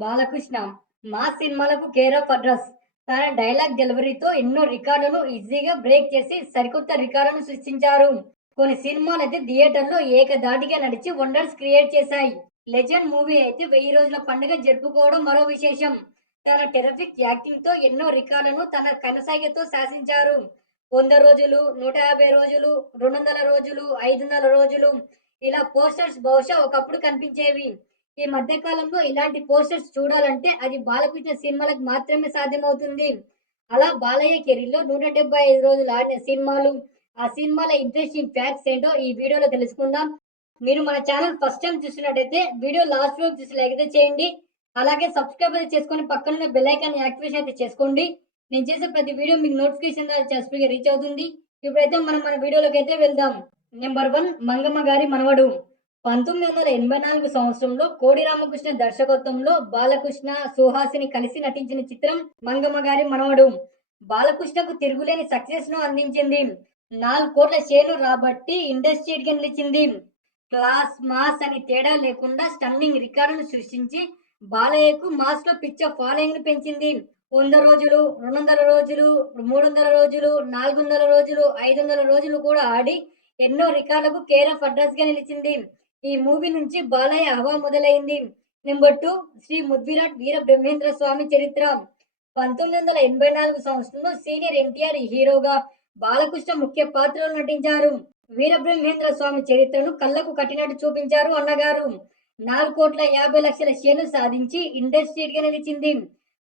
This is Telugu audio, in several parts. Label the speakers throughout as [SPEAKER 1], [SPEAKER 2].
[SPEAKER 1] బాలకృష్ణ మా సినిమాలకు కేర్ ఆఫ్ అడ్రస్. తన డైలాగ్ డెలివరీతో ఎన్నో రికార్డులను ఈజీగా బ్రేక్ చేసి సరికొత్త రికార్డులను సృష్టించారు. కొన్ని సినిమాలు అయితే థియేటర్లో ఏకదాటిగా నడిచి వండర్స్ క్రియేట్ చేశాయి. లెజెండ్ మూవీ అయితే వెయ్యి రోజుల పండుగ జరుపుకోవడం మరో విశేషం. తన టెరఫిక్ యాక్టింగ్తో ఎన్నో రికార్డులను తన కనసాగితో శాసించారు. వంద రోజులు నూట యాభై రోజులు రెండు వందల రోజులు ఐదు వందల రోజులు. ఇలా పోస్టర్స్ బహుశా ఒకప్పుడు కనిపించేవి. ఈ మధ్య కాలంలో ఇలాంటి పోస్టర్స్ చూడాలంటే అది బాలకృష్ణ సినిమాలకు మాత్రమే సాధ్యమవుతుంది. అలా బాలయ్య కెరీర్లో నూట డెబ్బై ఐదు రోజులు ఆడిన సినిమాలు ఆ సినిమాల ఇంట్రెస్టింగ్ ఫ్యాక్ట్స్ ఏంటో ఈ వీడియోలో తెలుసుకుందాం. మీరు మన ఛానల్ ఫస్ట్ టైం చూసినట్టయితే వీడియో లాస్ట్ వరకు చూసి లైక్ అయితే చేయండి. అలాగే సబ్స్క్రైబ్ అయితే చేసుకొని పక్కన బెల్ ఐకాన్ యాక్టివేషన్ అయితే చేసుకోండి. నేను చేసే ప్రతి వీడియో మీకు నోటిఫికేషన్ స్పీడ్గా రీచ్ అవుతుంది. ఇప్పుడైతే మనం మన వీడియోలోకి అయితే వెళ్దాం. నెంబర్ వన్ మంగమ్మ గారి మనవడు. పంతొమ్మిది వందల ఎనభై నాలుగు సంవత్సరంలో కోడి రామకృష్ణ దర్శకత్వంలో బాలకృష్ణ సుహాసిని కలిసి నటించిన చిత్రం మంగమ్మ గారి మనవడు. బాలకృష్ణకు తిరుగులేని సక్సెస్ను అందించింది. నాలుగు కోట్ల షేర్లు రాబట్టి ఇండస్ట్రీకి నిలిచింది. క్లాస్ మాస్ అని తేడా లేకుండా స్టన్నింగ్ రికార్డును సృష్టించి బాలయ్యకు మాస్లో పిచ్చ ఫాలోయింగ్ పెంచింది. వంద రోజులు రెండు వందల రోజులు మూడు వందల రోజులు నాలుగు వందల రోజులు ఐదు వందల రోజులు కూడా ఆడి ఎన్నో రికార్డులకు కేర్ ఆఫ్ అడ్రస్గా నిలిచింది. ఈ మూవీ నుంచి బాలయ్య హవా మొదలైంది. నెంబర్ టూ శ్రీ ముద్విరాట్ వీర బ్రహ్మేంద్ర స్వామి చరిత్ర. పంతొమ్మిది వందల ఎనభై నాలుగు సంవత్సరంలో సీనియర్ ఎన్టీఆర్ హీరోగా బాలకృష్ణ ముఖ్య పాత్రలో నటించారు. వీర బ్రహ్మేంద్ర స్వామి చరిత్రను కళ్ళకు కట్టినట్టు చూపించారు అన్నగారు. నాలుగు కోట్ల యాభై లక్షల షేర్లు సాధించి ఇండస్ట్రీగా నిలిచింది.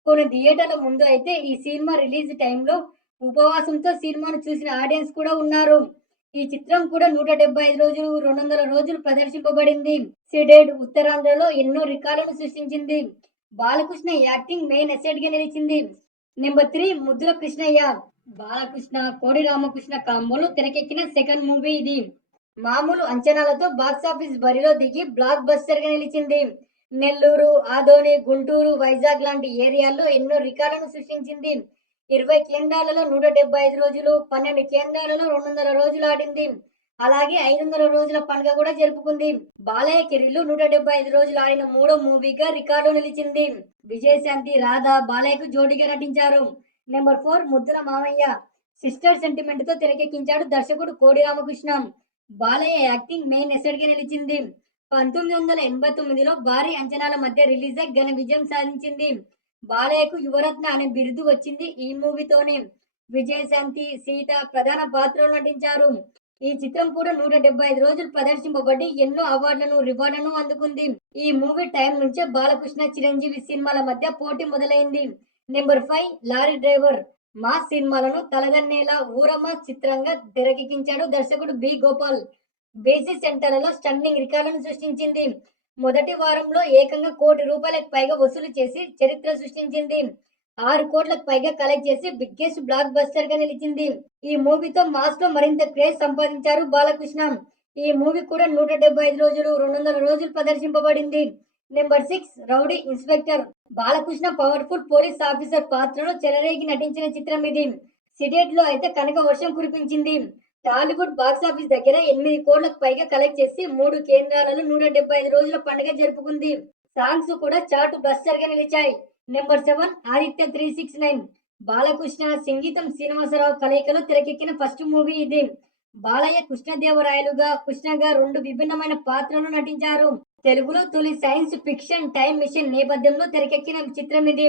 [SPEAKER 1] కొన్ని థియేటర్ల ముందు అయితే ఈ సినిమా రిలీజ్ టైంలో ఉపవాసంతో సినిమాను చూసిన ఆడియన్స్ కూడా ఉన్నారు. ఈ చిత్రం కూడా నూట డెబ్బై ఐదు రోజులు రెండు వందల రోజులు ప్రదర్శింపబడింది. సిడెడ్ ఉత్తరాంధ్రలో ఎన్నో రికార్డులను సృష్టించింది. బాలకృష్ణ యాక్టింగ్ మెయిన్ ఎసెట్గా నిలిచింది. నెంబర్ త్రీ ముద్దుల కృష్ణయ్య. బాలకృష్ణ కోడి రామకృష్ణ కాంబోలో తెరకెక్కిన సెకండ్ మూవీ ఇది. మామూలు అంచనాలతో బాక్సాఫీస్ బరిలో దిగి బ్లాక్ బస్టర్గా నిలిచింది. నెల్లూరు ఆదోని గుంటూరు వైజాగ్ లాంటి ఏరియాల్లో ఎన్నో రికార్డులను సృష్టించింది. ఇరవై కేంద్రాలలో నూట డెబ్బై ఐదు రోజులు పన్నెండు కేంద్రాలలో రెండు వందల రోజులు ఆడింది. అలాగే ఐదు వందల రోజుల పండుగ కూడా జరుపుకుంది. బాలయ్య కెరీర్లు నూట డెబ్బై ఐదు రోజులు ఆడిన మూడో మూవీగా రికార్డు నిలిచింది. విజయశాంతి రాధా బాలయ్యకు జోడీగా నటించారు. నెంబర్ ఫోర్ ముద్దుల మామయ్య. సిస్టర్ సెంటిమెంట్తో తెరకెక్కించాడు దర్శకుడు కోడి రామకృష్ణ. బాలయ్య యాక్టింగ్ మెయిన్ ఎసెడ్గా నిలిచింది. పంతొమ్మిది వందల ఎనభై తొమ్మిదిలో భారీ అంచనాల మధ్య రిలీజ్ అయి ఘన విజయం సాధించింది. బాలయ్యకు యువరత్న అనే బిరుదు వచ్చింది. ఈ మూవీతోనే విజయశాంతి సీత ప్రధాన పాత్రలో నటించారు. ఈ చిత్రం కూడా నూట డెబ్బై ఐదు రోజులు ప్రదర్శింపబడి ఎన్నో అవార్డులను రివార్డులను అందుకుంది. ఈ మూవీ టైం నుంచే బాలకృష్ణ చిరంజీవి సినిమాల మధ్య పోటీ మొదలైంది. నెంబర్ ఫైవ్ లారీ డ్రైవర్ మా సినిమాలను తలదన్నేలా ఊరమ్మ చిత్రంగా తెరకెక్కించాడు దర్శకుడు బి. గోపాల్. బేసిస్ సెంటర్లలో స్టన్నింగ్ రికార్డులను సృష్టించింది. మొదటి వారంలో ఏకంగా కోటి రూపాయలకు పైగా వసూలు చేసి చరిత్ర సృష్టించింది. ఆరు కోట్లకు పైగా కలెక్ట్ చేసి బిగ్గెస్ట్ బ్లాక్ బస్టర్గా నిలిచింది. ఈ మూవీతో మాస్లో మరింత క్రేజ్ సంపాదించారు బాలకృష్ణ. ఈ మూవీ కూడా నూట డెబ్బై ఐదు రోజులు రెండు వందల రోజులు ప్రదర్శింపబడింది. Number six rowdy inspector. Balakrishna powerful police officer పాత్రలో చెలరేగి నటించిన చిత్రం ఇది. సిడేట్లో అయితే కనక వర్షం కురిపించింది. టాలీవుడ్ బాక్స్ ఆఫీస్ దగ్గర ఎనిమిది కోట్లకు పైగా కలెక్ట్ చేసి మూడు కేంద్రాలలో నూట డెబ్బై ఐదు రోజుల పండుగ జరుపుకుంది. సాంగ్స్ కూడా చాటు బస్టర్గా నిలిచాయి. Number seven Aditya three six nine Balakrishna Singeetam Srinivasarao కలయికలో తెరకెక్కిన ఫస్ట్ మూవీ ఇది. బాలయ్య కృష్ణదేవరాయలుగా కృష్ణగా రెండు విభిన్నమైన పాత్రలు నటించారు. తెలుగులో తొలి సైన్స్ ఫిక్షన్ టైం మిషన్ నేపథ్యంలో తెరకెక్కిన చిత్రం ఇది.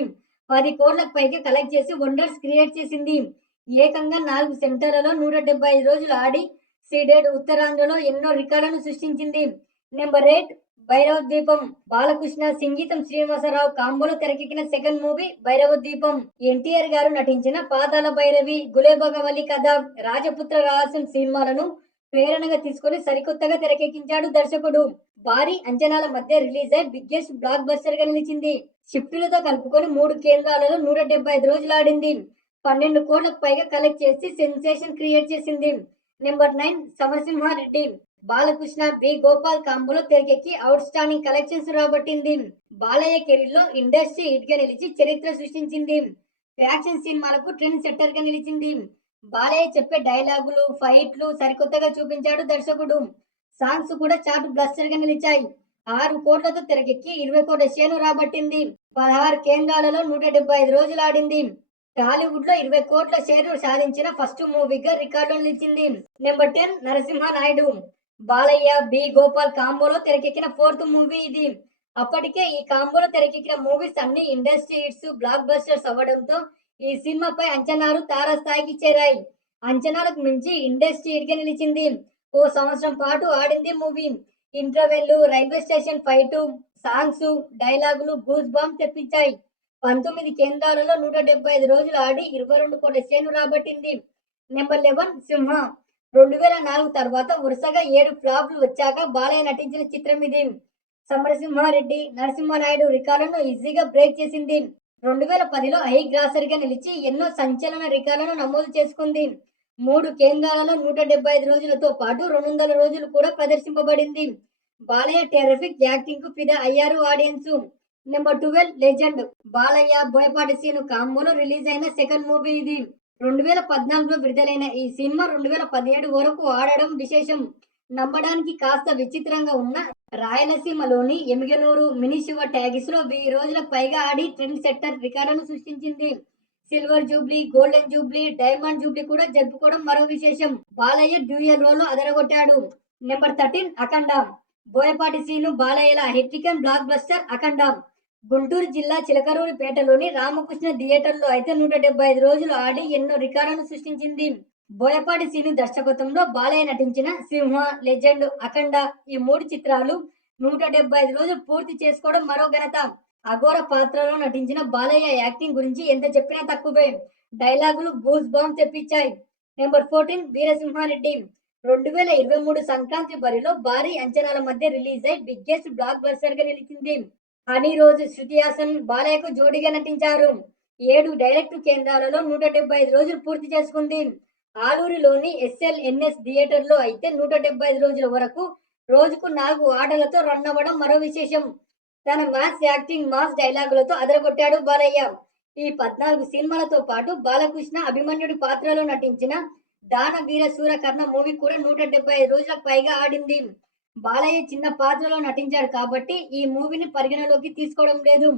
[SPEAKER 1] పది కోట్లకు పైగా కలెక్ట్ చేసి వండర్స్ క్రియేట్ చేసింది. ఏకంగా నాలుగు సెంటర్లలో నూట డెబ్బై ఐదు రోజులు ఆడి సీడెడ్ ఉత్తరాంధ్రలో ఎన్నో రికార్డులను సృష్టించింది. నెంబర్ ఎయిట్ భైరవ ద్వీపం బాలకృష్ణ సంగీతం శ్రీనివాసరావు కాంబోలో తెరకెక్కిన సెకండ్ మూవీ భైరవ ద్వీపం ఎన్టీఆర్ గారు నటించిన పాతాల భైరవి గులేబగవల్లి కథ రాజపుత్ర రహస్యం సినిమాలను ప్రేరణగా తీసుకొని సరికొత్తగా తెరకెక్కించాడు దర్శకుడు. భారీ అంచనాల మధ్య రిలీజ్ అయి బిగ్గెస్ట్ బ్లాక్ బస్టర్గా నిలిచింది. షిఫ్టులతో కలుపుకొని మూడు కేంద్రాలలో నూట డెబ్బై ఐదు రోజులు ఆడింది. పన్నెండు కోట్లకు పైగా కలెక్ట్ చేసి సెన్సేషన్ క్రియేట్ చేసింది. Number nine Samarasimha Reddy Balakrishna B Gopal కాంబోలో తెరకెక్కి అవుట్ స్టాండింగ్ కలెక్షన్స్ రాబట్టింది. బాలయ్య కెరీర్లో ఇండస్ట్రీ హిట్గా నిలిచి చరిత్ర సృష్టించింది. యాక్షన్ సినిమాలకు ట్రెండ్ సెట్టర్గా నిలిచింది. బాలయ్య చెప్పే డైలాగులు ఫైట్లు సరికొత్తగా చూపించాడు దర్శకుడు. సాంగ్స్ కూడా చాటు బ్లస్టర్గా నిలిచాయి. ఆరు కోట్లతో తెరకెక్కి ఇరవై కోట్ల షేను రాబట్టింది. పదహారు కేంద్రాలలో నూట డెబ్బై ఐదు రోజులు ఆడింది. టాలీవుడ్లో ఇరవై కోట్ల షేర్లు సాధించిన ఫస్ట్ మూవీగా రికార్డులు నిలిచింది number ten Narasimha Naidu Balayya B Gopal కాంబోలో తెరకెక్కిన ఫోర్త్ మూవీ ఇది. అప్పటికే ఈ కాంబోలో తెరకెక్కిన మూవీస్ అన్ని ఇండస్ట్రీ హిట్స్ బ్లాక్ బస్టర్స్ అవ్వడంతో ఈ సినిమాపై అంచనాలు తారాస్థాయికి చేరాయి. అంచనాలకు మించి ఇండస్ట్రీ హిట్గా నిలిచింది. ఓ సంవత్సరం పాటు ఆడింది movie. Interval railway station fight songs డైలాగులు గూస్ బాంబ్ తెప్పించాయి. పంతొమ్మిది కేంద్రాలలో నూట డెబ్బై ఐదు రోజులు ఆడి ఇరవై రెండు కోట్ల శ్రేణు రాబట్టింది. Number eleven Simha. రెండు వేల నాలుగు తర్వాత వరుసగా ఏడు ఫ్లాప్లు వచ్చాక బాలయ్య నటించిన చిత్రం ఇది. సమరసింహారెడ్డి నరసింహానాయుడు రికార్డును ఈజీగా బ్రేక్ చేసింది. రెండు వేల పదిలో హై గ్రాసరీగా నిలిచి ఎన్నో సంచలన రికార్డులను నమోదు చేసుకుంది. మూడు కేంద్రాలలో నూట డెబ్బై ఐదు రోజులతో పాటు రెండు వందల రోజులు కూడా ప్రదర్శింపబడింది. బాలయ్య టెరఫిక్ యాక్టింగ్కు ఫిదా అయ్యారు audience. Number twelve Legend Balayya Boyapati Seenu కాంబోలో release అయిన సెకండ్ మూవీ ఇది. రెండు వేల పద్నాలుగులో విడుదలైన ఈ సినిమా రెండు వేల పదిహేడు వరకు ఆడడం విశేషం. నమ్మడానికి కాస్త విచిత్రంగా ఉన్న రాయలసీమలోని ఎమిగనూరు మినిశివ ట్యాగిస్లో వెయ్యి రోజుల పైగా ఆడి ట్రెండ్ సెట్టర్ రికార్డును సృష్టించింది. Silver jubilee golden jubilee diamond jubilee కూడా జరుపుకోవడం మరో విశేషం. బాలయ్య డ్యూయల్ రోల్లో అదరగొట్టాడు. Number thirteen Akhanda. Boyapati Seenu బాలయ్యల హెట్రికన్ బ్లాక్ బస్టర్ అఖండ. గుంటూరు జిల్లా చిలకరూరుపేటలోని రామకృష్ణ థియేటర్లో అయితే నూట డెబ్బై ఐదు రోజులు ఆడి ఎన్నో రికార్డులను సృష్టించింది. బోయపాటి సిని దర్శకత్వంలో బాలయ్య నటించిన సింహ లెజెండ్ అఖండ ఈ మూడు చిత్రాలు నూట డెబ్బై ఐదు రోజులు పూర్తి చేసుకోవడం మరో ఘనత. అఘోర పాత్రలో నటించిన బాలయ్య యాక్టింగ్ గురించి ఎంత చెప్పినా తక్కువే. డైలాగులు goose bomb తెప్పించాయి. Number fourteen Veerasimhareddy. రెండు వేల ఇరవై మూడు సంక్రాంతి బరిలో భారీ అంచనాల మధ్య రిలీజ్ అయి బిగ్గెస్ట్ బ్లాక్ బస్టర్గా నిలిచింది. హనీ రోజు శృతి హాసన్ బాలయ్యకు జోడీగా నటించారు. ఏడు డైరెక్ట్ కేంద్రాలలో నూట డెబ్బై ఐదు రోజులు పూర్తి చేసుకుంది. ఆలూరులోని ఎస్ఎల్ ఎన్ఎస్ థియేటర్లో అయితే నూట డెబ్బై ఐదు రోజుల వరకు రోజుకు నాలుగు ఆటలతో రన్ అవ్వడం మరో విశేషం. తన మాస్ యాక్టింగ్ మాస్ డైలాగులతో అదరగొట్టాడు బాలయ్య. ఈ పద్నాలుగు సినిమాలతో పాటు బాలకృష్ణ అభిమన్యుడి పాత్రలో నటించిన దాన వీర సూర కర్ణ మూవీ కూడా నూట డెబ్బై ఐదు రోజులకు పైగా ఆడింది. బాలయ్య చిన్న పాత్రలో నటించాడు కాబట్టి ఈ మూవీని పరిగణలోకి తీసుకోవడం లేదు.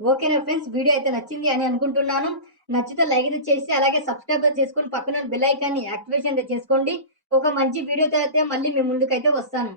[SPEAKER 1] ఓకేనా ఫ్రెండ్స్? వీడియో అయితే నచ్చింది అని అనుకుంటున్నాను. నచ్చితే లైక్ అయితే చేసి అలాగే సబ్స్క్రైబ్ చేసుకొని పక్కన బెల్ ఐకాన్ని యాక్టివేషన్ అయితే చేసుకోండి. ఒక మంచి వీడియోతో అయితే మళ్ళీ మీ ముందుకైతే వస్తాను.